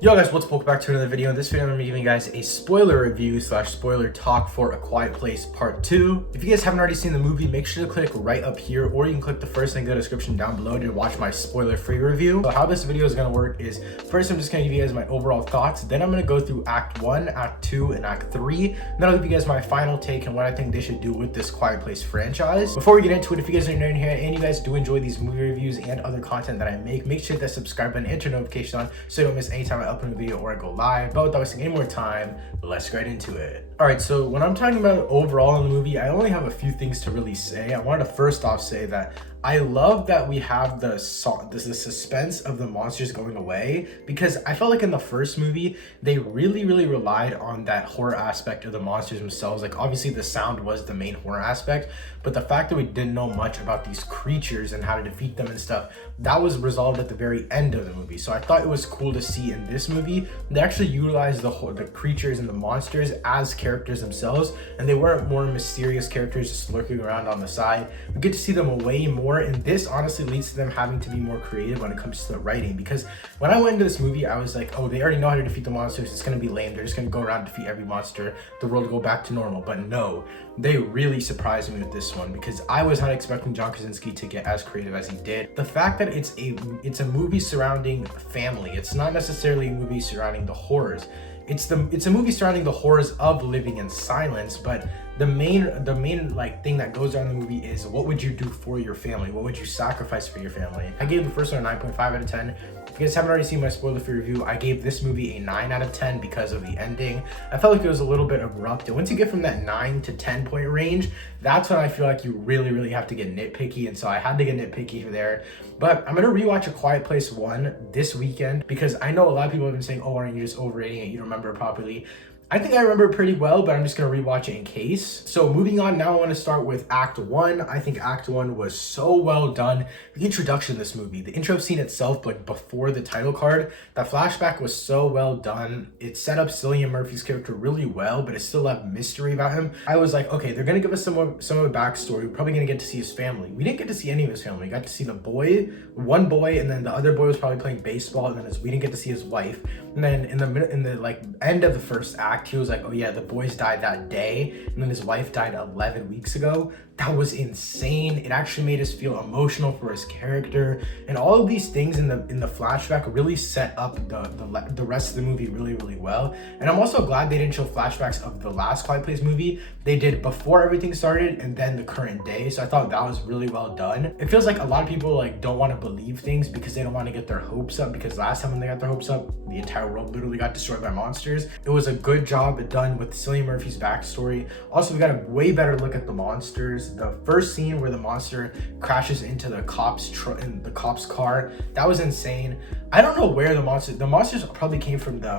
Yo guys, what's up? Welcome back to another video. In this video, I'm going to be giving you guys a spoiler review / spoiler talk for A Quiet Place Part 2. If you guys haven't already seen the movie, make sure to click right up here, or you can click the first link in the description down below to watch my spoiler-free review. So how this video is going to work is, first I'm just going to give you guys my overall thoughts, then I'm going to go through Act 1, Act 2, and Act 3, then I'll give you guys my final take and what I think they should do with this Quiet Place franchise. Before we get into it, if you guys are new in here and you guys do enjoy these movie reviews and other content that I make, make sure to hit that subscribe button and turn notification on so you don't miss any time I upload a video or I go live. But without wasting any more time, let's get into it. All right, so when I'm talking about overall in the movie, I only have a few things to really say. I wanted to first off say that I love that we have the suspense of the monsters going away, because I felt like in the first movie they really relied on that horror aspect of the monsters themselves. Like obviously the sound was the main horror aspect, but the fact that we didn't know much about these creatures and how to defeat them and stuff, that was resolved at the very end of the movie. So I thought it was cool to see in this movie they actually utilized the creatures and the monsters as characters themselves, and they weren't more mysterious characters just lurking around on the side. We get to see them way more, and this honestly leads to them having to be more creative when it comes to the writing, because when I went into this movie I was like, oh, they already know how to defeat the monsters, it's gonna be lame, they're just gonna go around and defeat every monster, the world will go back to normal. But no, they really surprised me with this one, because I was not expecting John Krasinski to get as creative as he did. The fact that it's a movie surrounding family, it's not necessarily a movie surrounding the horrors. It's a movie surrounding the horrors of living in silence, but the main like thing that goes on in the movie is, what would you do for your family? What would you sacrifice for your family? I gave the first one a 9.5 out of 10. If you guys haven't already seen my spoiler-free review, I gave this movie a 9 out of 10 because of the ending. I felt like it was a little bit abrupt, and once you get from that 9 to 10 point range, that's when I feel like you really have to get nitpicky, and so I had to get nitpicky there. But I'm gonna rewatch A Quiet Place 1 this weekend, because I know a lot of people have been saying, oh, aren't you just overrating it, you don't remember it properly. I think I remember it pretty well, but I'm just gonna rewatch it in case. So moving on, now I want to start with Act 1. I think Act 1 was so well done. The introduction of this movie, the intro scene itself, like before the title card, that flashback was so well done. It set up Cillian Murphy's character really well, but it still left mystery about him. I was like, okay, they're gonna give us some of the backstory. We're probably gonna get to see his family. We didn't get to see any of his family. We got to see the boy, one boy, and then the other boy was probably playing baseball, and then we didn't get to see his wife. And then in the like end of the first act, he was like, oh yeah, the boys died that day, and then his wife died 11 weeks ago. That was insane. It actually made us feel emotional for his character, and all of these things in the flashback really set up the rest of the movie really well. And I'm also glad they didn't show flashbacks of the last Quiet Place movie. They did before everything started and then the current day, so I thought that was really well done. It feels like a lot of people like don't want to believe things because they don't want to get their hopes up, because last time when they got their hopes up, the entire world literally got destroyed by monsters. It was a good job done with Cillian Murphy's backstory. Also, we got a way better look at the monsters. The first scene where the monster crashes into the cop's car, that was insane. I don't know where the monsters probably came from the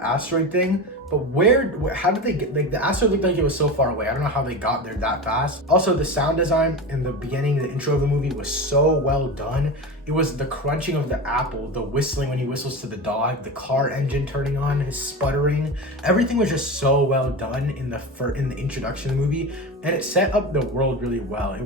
asteroid thing, but how did they get, like, the asteroid looked like it was so far away. I don't know how they got there that fast. Also, the sound design in the beginning, the intro of the movie was so well done. It was the crunching of the apple, the whistling when he whistles to the dog, the car engine turning on, his sputtering. Everything was just so well done in the introduction of the movie, and it set up the world really well.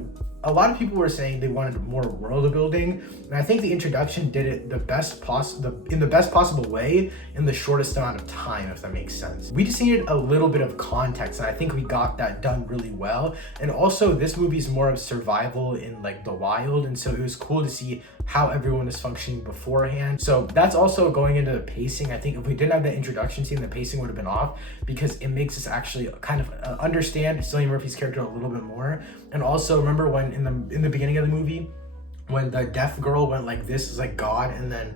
A lot of people were saying they wanted more world building, and I think the introduction did it in the best possible way in the shortest amount of time, if that makes sense. We just needed a little bit of context, and I think we got that done really well. And also, this movie is more of survival in like the wild, and so it was cool to see how everyone is functioning beforehand. So that's also going into the pacing. I think if we didn't have the introduction scene, the pacing would have been off, because it makes us actually kind of understand Cillian Murphy's character a little bit more. And also, remember when in the beginning of the movie, when the deaf girl went like this is like God, and then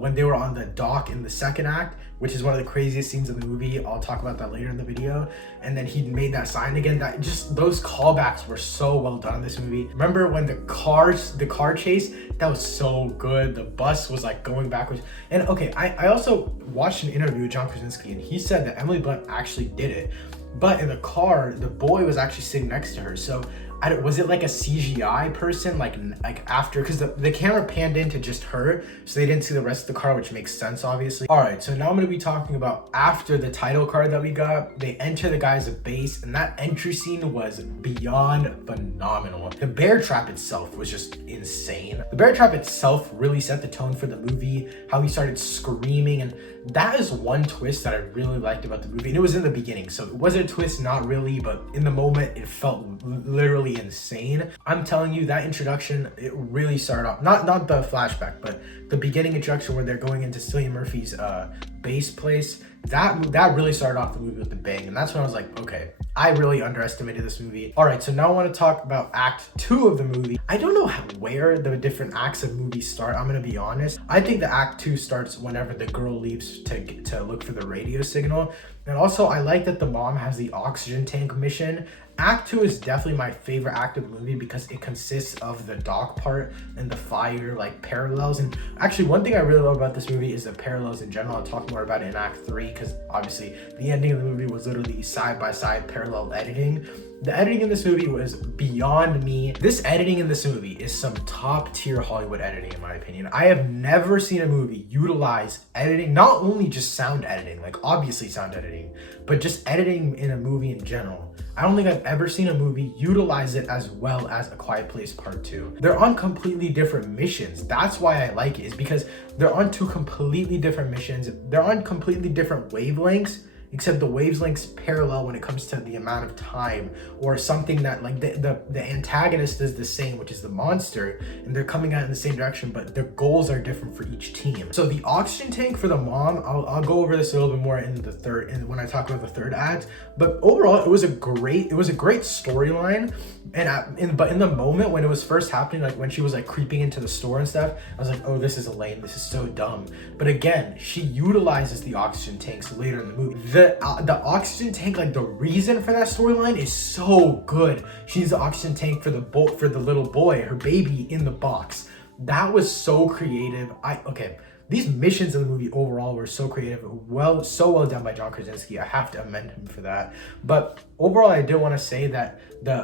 when they were on the dock in the second act, which is one of the craziest scenes in the movie, I'll talk about that later in the video, and then he made that sign again, that just, those callbacks were so well done in this movie. Remember when the car chase, that was so good. The bus was like going backwards. And okay, I also watched an interview with John Krasinski, and he said that Emily Blunt actually did it, but in the car the boy was actually sitting next to her. So was it like a CGI person, like after, because the camera panned into just her, so they didn't see the rest of the car, which makes sense, obviously. All right, so now I'm gonna be talking about after the title card that we got. They enter the guy's base, and that entry scene was beyond phenomenal. The bear trap itself was just insane. The bear trap itself really set the tone for the movie, how he started screaming, and that is one twist that I really liked about the movie. And it was in the beginning, so it was a twist, not really, but in the moment it felt literally insane. I'm telling you, that introduction, it really started off, not the flashback, but the beginning introduction where they're going into Cillian Murphy's base place. That really started off the movie with a bang, and that's when I was like, okay, I really underestimated this movie. All right, so now I want to talk about Act 2 of the movie. I don't know where the different acts of movies start, I'm gonna be honest. I think the Act 2 starts whenever the girl leaves to look for the radio signal. And also, I like that the mom has the oxygen tank mission. Act 2 is definitely my favorite act of the movie because it consists of the dock part and the fire like parallels. And actually, one thing I really love about this movie is the parallels in general. I'll talk more about it in Act 3 because obviously the ending of the movie was literally side-by-side parallel editing. The editing in this movie was beyond me. This editing in this movie is some top tier Hollywood editing in my opinion. I have never seen a movie utilize editing, not only just sound editing, like obviously sound editing, but just editing in a movie in general. I don't think I've ever seen a movie utilize it as well as A Quiet Place Part 2. They're on completely different missions. That's why I like it, is because they're on two completely different missions. They're on completely different wavelengths, except the wavelengths parallel when it comes to the amount of time or something that like the antagonist is the same, which is the monster, and they're coming out in the same direction, but their goals are different for each team. So the oxygen tank for the mom, I'll go over this a little bit more in the third, and when I talk about the third act, but overall it was a great storyline. But in the moment when it was first happening, like when she was like creeping into the store and stuff, I was like, oh, this is lame, this is so dumb. But again, she utilizes the oxygen tanks later in the movie. The oxygen tank, like the reason for that storyline is so good. She needs the oxygen tank for the little boy, her baby in the box. That was so creative. These missions in the movie overall were so creative, so well done by John Krasinski. I have to commend him for that. But overall, I did want to say that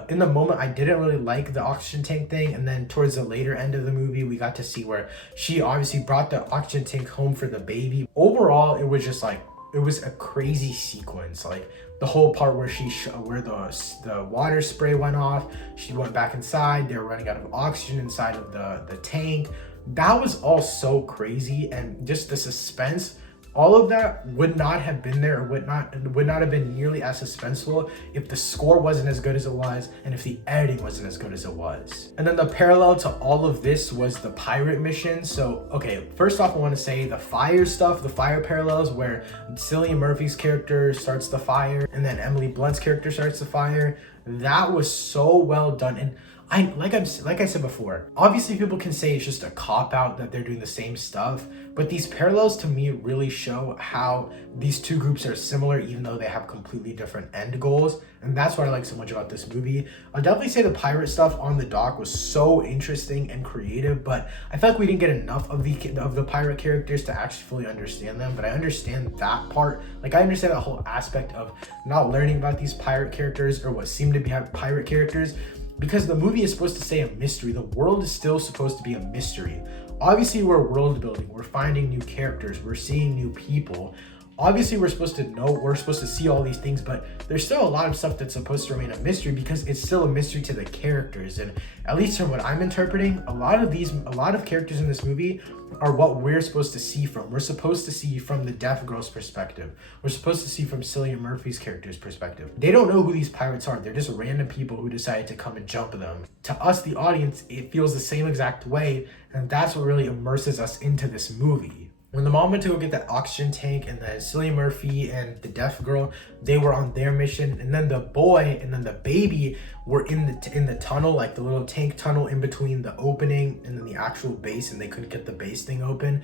in the moment, I didn't really like the oxygen tank thing. And then towards the later end of the movie, we got to see where she obviously brought the oxygen tank home for the baby. Overall, it was just like, it was a crazy sequence. Like the whole part where where the water spray went off, she went back inside, they were running out of oxygen inside of the tank. That was all so crazy, and just the suspense, all of that would not have been there, or would not have been nearly as suspenseful if the score wasn't as good as it was, and if the editing wasn't as good as it was. And then the parallel to all of this was the pirate mission. So, okay, first off, I want to say the fire stuff, the fire parallels where Cillian Murphy's character starts the fire, and then Emily Blunt's character starts the fire. That was so well done. And like I said before, obviously people can say it's just a cop-out that they're doing the same stuff, but these parallels to me really show how these two groups are similar even though they have completely different end goals, and that's what I like so much about this movie. I'll definitely say the pirate stuff on the dock was so interesting and creative, but I felt like we didn't get enough of the pirate characters to actually fully understand them, but I understand that part. Like I understand that whole aspect of not learning about these pirate characters or what seem to be pirate characters, because the movie is supposed to stay a mystery. The world is still supposed to be a mystery. Obviously, we're world building. We're finding new characters. We're seeing new people. Obviously, we're supposed to see all these things, but there's still a lot of stuff that's supposed to remain a mystery because it's still a mystery to the characters. And at least from what I'm interpreting, a lot of characters in this movie are what we're supposed to see from. We're supposed to see from the deaf girl's perspective. We're supposed to see from Cillian Murphy's character's perspective. They don't know who these pirates are. They're just random people who decided to come and jump them. To us, the audience, it feels the same exact way, and that's what really immerses us into this movie. When the mom went to go get that oxygen tank, and then Cillian Murphy and the deaf girl, they were on their mission, and then the boy and then the baby were in the tunnel, like the little tank tunnel in between the opening and then the actual base, and they couldn't get the base thing open.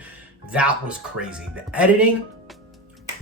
That was crazy. The editing,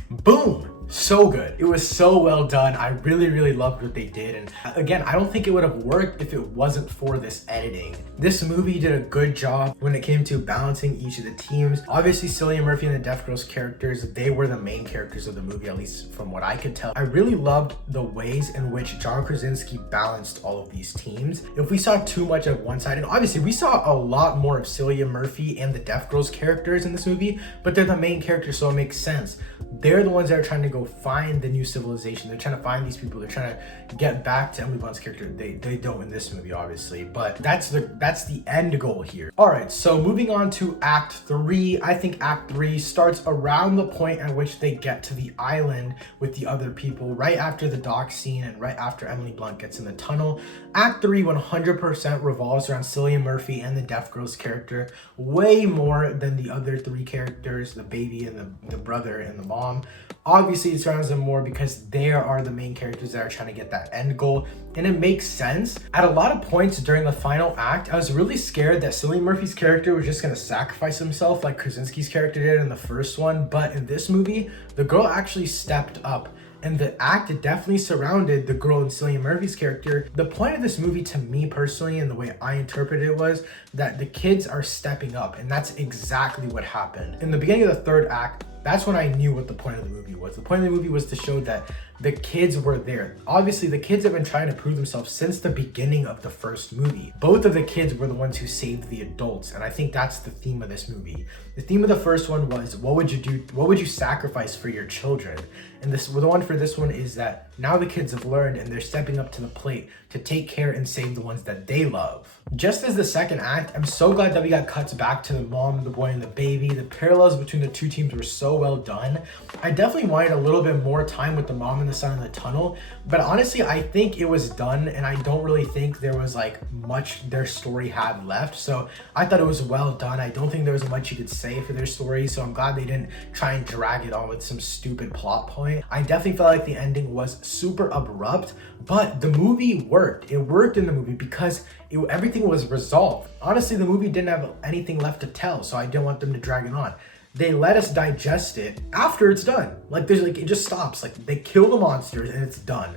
boom, So good. It was so well done. I really loved what they did. And again, I don't think it would have worked if it wasn't for this editing. This movie did a good job when it came to balancing each of the teams. Obviously, Cillian Murphy and the Deaf Girls characters, they were the main characters of the movie, at least from what I could tell. I really loved the ways in which John Krasinski balanced all of these teams. If we saw too much of one side, and obviously we saw a lot more of Cillian Murphy and the Deaf Girls characters in this movie, but they're the main characters, so it makes sense. They're the ones that are trying to go find the new civilization. They're trying to find these people. They're trying to get back to Emily Blunt's character. They don't in this movie, obviously, but that's the end goal here. All right, so moving on to Act 3. I think Act 3 starts around the point at which they get to the island with the other people, right after the dock scene and right after Emily Blunt gets in the tunnel. Act 3 100% revolves around Cillian Murphy and the Deaf Girls character, way more than the other three characters, the baby and the brother and the mom. Obviously, it surrounds them more because they are the main characters that are trying to get that end goal, and it makes sense. At a lot of points during the final act, I was really scared that Cillian Murphy's character was just going to sacrifice himself like Krasinski's character did in the first one, but in this movie, the girl actually stepped up. And the act definitely surrounded the girl in Cillian Murphy's character. The point of this movie, to me personally, and the way I interpreted it, was that the kids are stepping up, and that's exactly what happened. In the beginning of the third act, that's when I knew what the point of the movie was. The point of the movie was to show that the kids were there. Obviously, the kids have been trying to prove themselves since the beginning of the first movie. Both of the kids were the ones who saved the adults, and I think that's the theme of this movie. The theme of the first one was, what would you do? What would you sacrifice for your children? And the one for this one is that now the kids have learned and they're stepping up to the plate to take care and save the ones that they love. Just as the second act, I'm so glad that we got cuts back to the mom, the boy, and the baby. The parallels between the two teams were so well done. I definitely wanted a little bit more time with the mom and the son in the tunnel, but honestly, I think it was done, and I don't really think there was like much their story had left. So I thought it was well done. I don't think there was much you could say for their story, so I'm glad they didn't try and drag it on with some stupid plot point. I definitely felt like the ending was super abrupt, but the movie worked. It worked in the movie because everything was resolved. Honestly, the movie didn't have anything left to tell, so I didn't want them to drag it on. They let us digest it after it's done. It just stops. Like, they kill the monsters and it's done.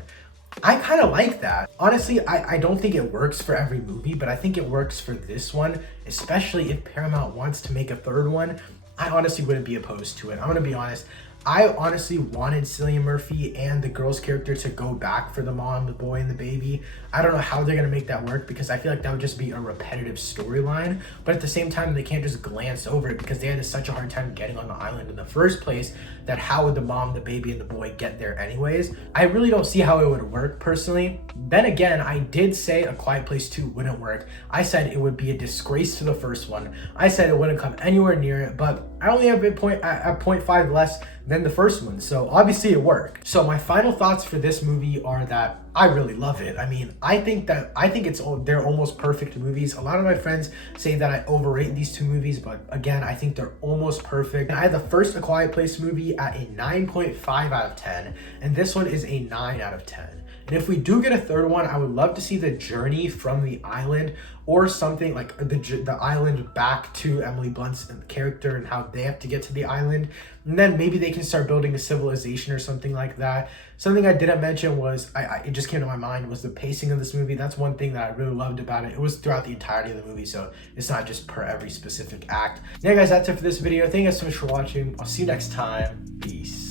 I kind of like that. Honestly, I don't think it works for every movie, but I think it works for this one, especially if Paramount wants to make a third one. I honestly wouldn't be opposed to it. I'm gonna be honest. I honestly wanted Cillian Murphy and the girl's character to go back for the mom, the boy, and the baby. I don't know how they're gonna make that work because I feel like that would just be a repetitive storyline. But at the same time, they can't just glance over it because they had such a hard time getting on the island in the first place that how would the mom, the baby, and the boy get there anyways? I really don't see how it would work personally. Then again, I did say A Quiet Place 2 wouldn't work. I said it would be a disgrace to the first one. I said it wouldn't come anywhere near it, but I only have a 0.5 less than the first one, so obviously it worked. So my final thoughts for this movie are that I really love it. I mean, I think they're almost perfect movies. A lot of my friends say that I overrate these two movies, but again, I think they're almost perfect. And I had the first A Quiet Place movie at a 9.5 out of 10, and this one is a 9 out of 10. And if we do get a third one, I would love to see the journey from the island or something like the island back to Emily Blunt's character and how they have to get to the island. And then maybe they can start building a civilization or something like that. Something I didn't mention was, it just came to my mind, was the pacing of this movie. That's one thing that I really loved about it. It was throughout the entirety of the movie, so it's not just per every specific act. Yeah, guys, that's it for this video. Thank you guys so much for watching. I'll see you next time. Peace.